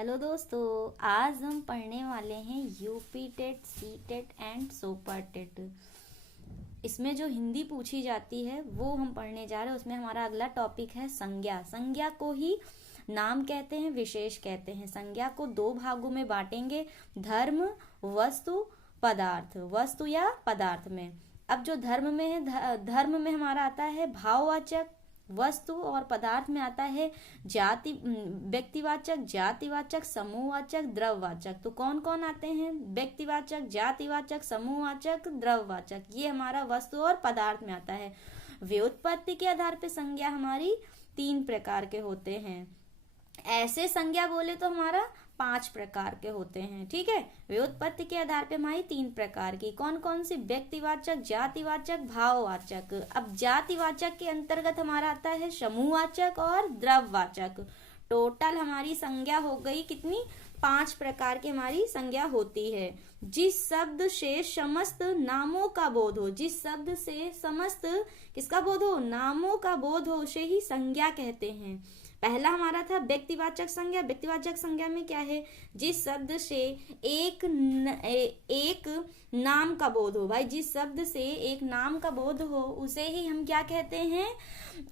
Hello दोस्तों, आज हम पढ़ने वाले हैं UP TET, C TET and super TET. इसमें जो हिंदी पूछी जाती है वो हम पढ़ने जा रहे हैं। उसमें हमारा अगला टॉपिक है संज्ञा। संज्ञा को ही नाम कहते हैं, विशेष कहते हैं। संज्ञा को दो भागों में बांटेंगे, धर्म, वस्तु, पदार्थ। वस्तु या पदार्थ में। अब जो धर्म में है, धर्म में हमारा आता है भाववाचक, वस्तु, और पदार्थ में आता है जाति, व्यक्तिवाचक, जातिवाचक, समूहवाचक, द्रव्यवाचक। तो कौन कौन आते हैं? व्यक्तिवाचक, जातिवाचक, समूहवाचक, द्रव्यवाचक। ये हमारा वस्तु और पदार्थ में आता है। व्युत्पत्ति के आधार पर संज्ञा हमारी 3 प्रकार के होते हैं। ऐसे संज्ञा बोले तो हमारा 5 प्रकार के होते हैं। ठीक है, व्युत्पत्ति के आधार पे हमारी 3 प्रकार की। कौन कौन सी? व्यक्तिवाचक, जातिवाचक, भाववाचक। अब जातिवाचक के अंतर्गत हमारा आता है समूहवाचक और द्रव्यवाचक। टोटल हमारी संज्ञा हो गई कितनी? 5 प्रकार की हमारी संज्ञा होती है। जिस शब्द से समस्त नामों का बोध हो, जिस शब्द से समस्त किसका बोध हो? नामों का बोध हो, उसे ही संज्ञा कहते हैं। पहला हमारा था व्यक्तिवाचक संज्ञा। व्यक्तिवाचक संज्ञा में क्या है? जिस शब्द से एक नाम का बोध हो। भाई, जिस शब्द से एक नाम का बोध हो उसे ही हम क्या कहते हैं?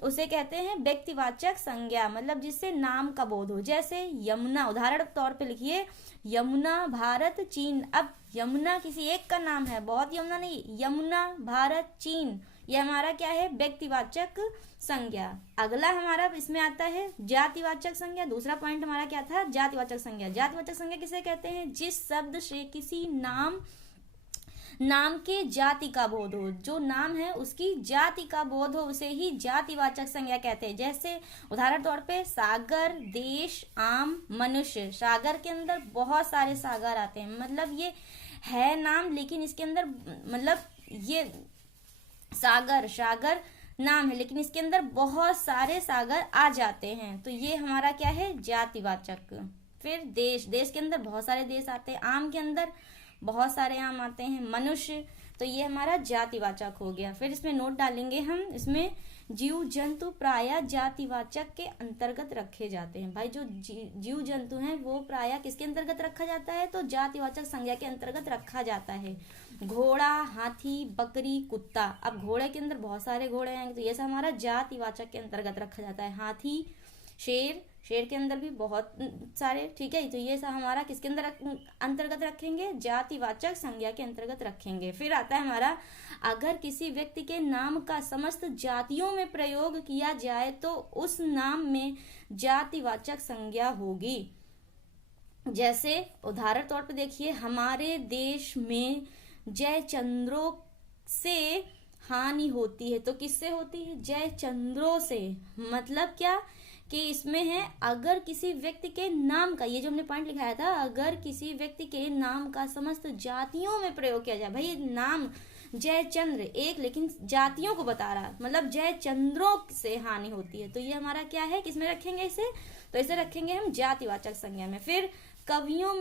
उसे कहते हैं व्यक्तिवाचक संज्ञा। मतलब जिससे नाम का बोध हो। जैसे यमुना, उदाहरण तौर पे लिखिए, यमुना, भारत, चीन। अब यमुना किसी एक का नाम है, बहुत यमुना नहीं। यमुना, भारत, चीन, ये हमारा क्या है? व्यक्तिवाचक संज्ञा। अगला हमारा इसमें आता है जातिवाचक संज्ञा। दूसरा पॉइंट हमारा क्या था? जातिवाचक संज्ञा। जातिवाचक संज्ञा किसे कहते हैं? जिस शब्द से किसी नाम के जाति का बोध हो। जो नाम है उसकी जाति का बोध हो, उसे ही जातिवाचक संज्ञा कहते हैं। जैसे उदाहरण तौर पे सागर, देश, आम, मनुष्य। सागर के अंदर बहुत सारे सागर आते हैं, मतलब ये है नाम, लेकिन इसके अंदर मतलब ये सागर नाम है, लेकिन इसके अंदर बहुत सारे सागर आ जाते हैं। तो ये हमारा क्या है? जातिवाचक। फिर देश के अंदर बहुत सारे देश आते हैं। आम के अंदर बहुत सारे आम आते हैं। मनुष्य, तो ये हमारा जातिवाचक हो गया। फिर इसमें नोट डालेंगे हम। इसमें जीव जंतु प्रायः जातिवाचक के अंतर्गत रखे जाते हैं। भाई, जो जीव जंतु हैं वो प्रायः किसके अंतर्गत रखा जाता है? तो जातिवाचक संज्ञा के अंतर्गत रखा जाता है। घोड़ा, हाथी, बकरी, कुत्ता। अब घोड़े के अंदर बहुत सारे घोड़े हैं, तो ये सब हमारा जातिवाचक के अंतर्गत रखा जाता है। हाथी, शेर के अंदर भी बहुत सारे। ठीक है, तो ये सब हमारा किसके अंदर अंतर्गत रखेंगे? जातिवाचक संज्ञा के अंतर्गत रखेंगे। फिर आता है हमारा, अगर किसी व्यक्ति के नाम का समस्त जातियों में प्रयोग किया जाए तो उस नाम में जातिवाचक संज्ञा होगी। जैसे उदाहरण तौर पर देखिए, हमारे देश में जयचंद्रों से हानि होती है। तो किससे होती है? जयचंद्रों से। मतलब क्या कि इसमें है, अगर किसी व्यक्ति के नाम का, ये जो हमने पॉइंट लिखाया था, अगर किसी व्यक्ति के नाम का समस्त जातियों में प्रयोग किया जाए। भाई, नाम जयचंद्र एक, लेकिन जातियों को बता रहा, मतलब जयचंद्रों से हानि होती है। तो ये हमारा क्या है? किसमें रखेंगे इसे? तो इसे रखेंगे हम जातिवाचक संज्ञा में। फिर कवियों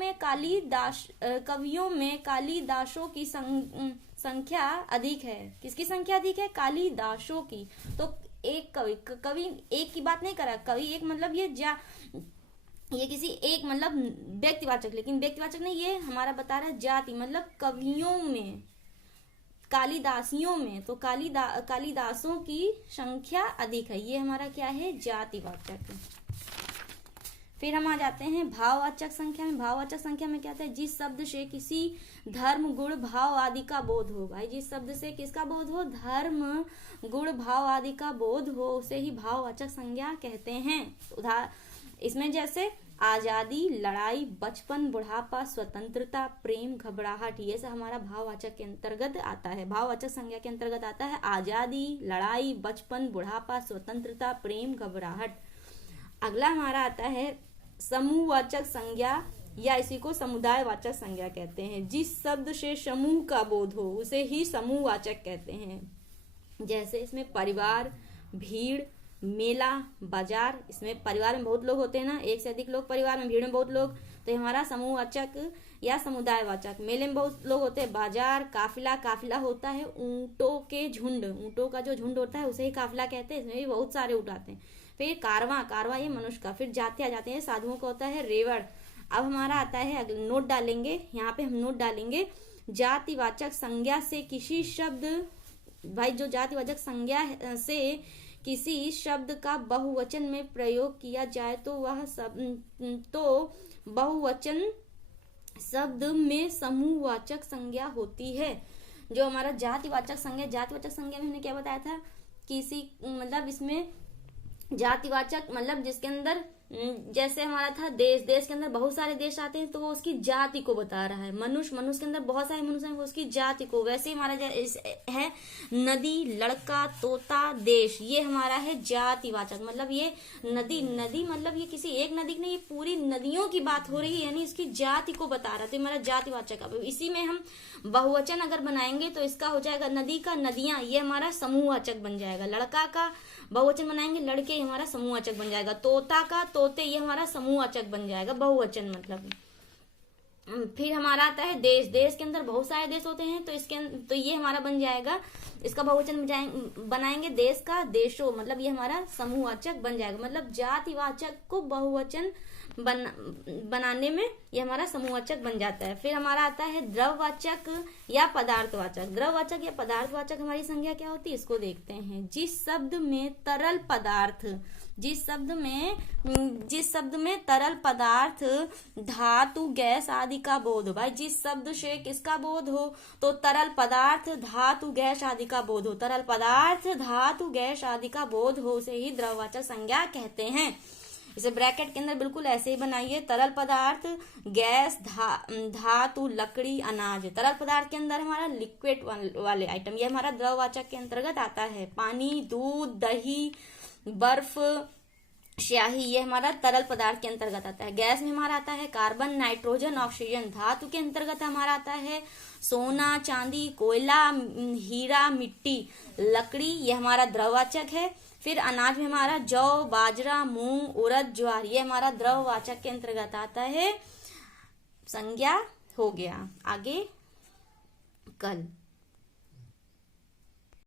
में कालिदासों की संख्या अधिक है। किसकी संख्या अधिक है? कालिदासों की। तो एक कवि एक की बात नहीं करा। कवि एक मतलब ये किसी एक मतलब व्यक्तिवाचक, लेकिन व्यक्तिवाचक नहीं, ये हमारा बता रहा है जाति। मतलब कवियों में, कालिदासियों में, तो कालिदासों की संख्या अधिक है। ये हमारा क्या है? जातिवाचक। फिर हम आ जाते हैं भाववाचक संख्या में। भाववाचक संख्या में क्या था? जिस शब्द से किसी धर्म, गुण, भाव आदि का बोध हो। भाई, जिस शब्द से किसका बोध हो? धर्म, गुण, भाव आदि का बोध हो, उसे ही भाववाचक संज्ञा कहते हैं। इसमें जैसे आजादी, लड़ाई, बचपन, बुढ़ापा, स्वतंत्रता, प्रेम, घबराहट, ये सब हमारा भाववाचक के अंतर्गत आता है। भाववाचक संज्ञा के अंतर्गत आता है आजादी, लड़ाई, बचपन, बुढ़ापा, स्वतंत्रता, प्रेम, घबराहट। अगला हमारा आता है समूहवाचक संज्ञा, या इसी को समुदायवाचक संज्ञा कहते हैं। जिस शब्द से समूह का बोध हो उसे ही समूहवाचक कहते हैं। जैसे इसमें परिवार, भीड़, मेला, बाजार। इसमें परिवार में बहुत लोग होते हैं ना, एक से अधिक लोग परिवार में, भीड़ में बहुत लोग, तो हमारा समूहवाचक या समुदायवाचक। मेले में बहुत लोग होते हैं। बाजार, काफिला होता है ऊंटों के झुंड। ऊंटों का जो झुंड होता है उसे ही काफिला कहते हैं। इसमें भी बहुत सारे ऊंट आते हैं। फिर कारवां ये मनुष्य का। फिर जाते आ जाते हैं, साधुओं का होता है रेवड़। अब हमारा आता है अगला नोट डालेंगे, यहाँ पे हम नोट डालेंगे जातिवाचक संज्ञा से किसी शब्द, भाई जो जातिवाचक संज्ञा से किसी शब्द का बहुवचन में प्रयोग किया जाए तो वह बहुवचन शब्द में समूहवाचक संज्ञा होती है। जो हमारा जातिवाचक संज्ञा में हमने क्या बताया था, किसी मतलब इसमें जातिवाचक मतलब जिसके अंदर जैसे हमारा था देश के अंदर बहुत सारे देश आते हैं तो वो उसकी जाति को बता रहा है। मनुष्य के अंदर बहुत सारे मनुष्य हैं, वो उसकी जाति को। वैसे हमारा है नदी, लड़का, तोता, देश, ये हमारा है जातिवाचक। मतलब ये नदी मतलब ये किसी एक नदी की नहीं, ये पूरी नदियों की बात हो रही है, यानी इसकी जाति को बता रहा है, तो हमारा जातिवाचक। अब इसी में हम बहुवचन अगर बनाएंगे तो इसका हो जाएगा नदी का नदियां, ये हमारा समूहवाचक बन जाएगा। लड़का का बहुवचन बनाएंगे, लड़के, ये हमारा समूहवाचक बन जाएगा। तोता का तोते, ये हमारा समूहवाचक बन जाएगा, बहुवचन मतलब। फिर हमारा आता है देश के अंदर बहुत सारे देश होते हैं तो ये हमारा बन जाएगा, इसका बहुवचन बनाएंगे देश का देशों, मतलब ये हमारा समूहवाचक बन जाएगा। मतलब जातिवाचक को बहुवचन बनाने में ये हमारा समूहवाचक बन जाता है। फिर हमारा आता है द्रववाचक या पदार्थवाचक। द्रववाचक या पदार्थवाचक हमारी संज्ञा क्या होती है, इसको देखते हैं। जिस शब्द में तरल पदार्थ धातु, गैस आदि का बोध हो। भाई जिस शब्द से किसका बोध हो, तो तरल पदार्थ, धातु, गैस आदि का बोध हो। तरल पदार्थ, धातु, गैस आदि का बोध हो उसे ही द्रववाचक संज्ञा कहते हैं। इसे ब्रैकेट के अंदर बिल्कुल ऐसे ही बनाइए, तरल पदार्थ, गैस, धातु, लकड़ी, अनाज। तरल पदार्थ के अंदर हमारा लिक्विड वाले आइटम, ये हमारा द्रववाचक के अंतर्गत आता है। पानी, दूध, दही, बर्फ, स्याही, ये हमारा तरल पदार्थ के अंतर्गत आता है। गैस में हमारा आता है कार्बन, नाइट्रोजन, ऑक्सीजन। धातु के अंतर्गत हमारा आता है सोना, चांदी, कोयला, हीरा, मिट्टी। लकड़ी, ये हमारा द्रववाचक है। फिर अनाज में हमारा जौ, बाजरा, मूंग, उड़द, ज्वार, ये हमारा द्रववाचक के अंतर्गत आता है। संज्ञा हो गया। आगे कल।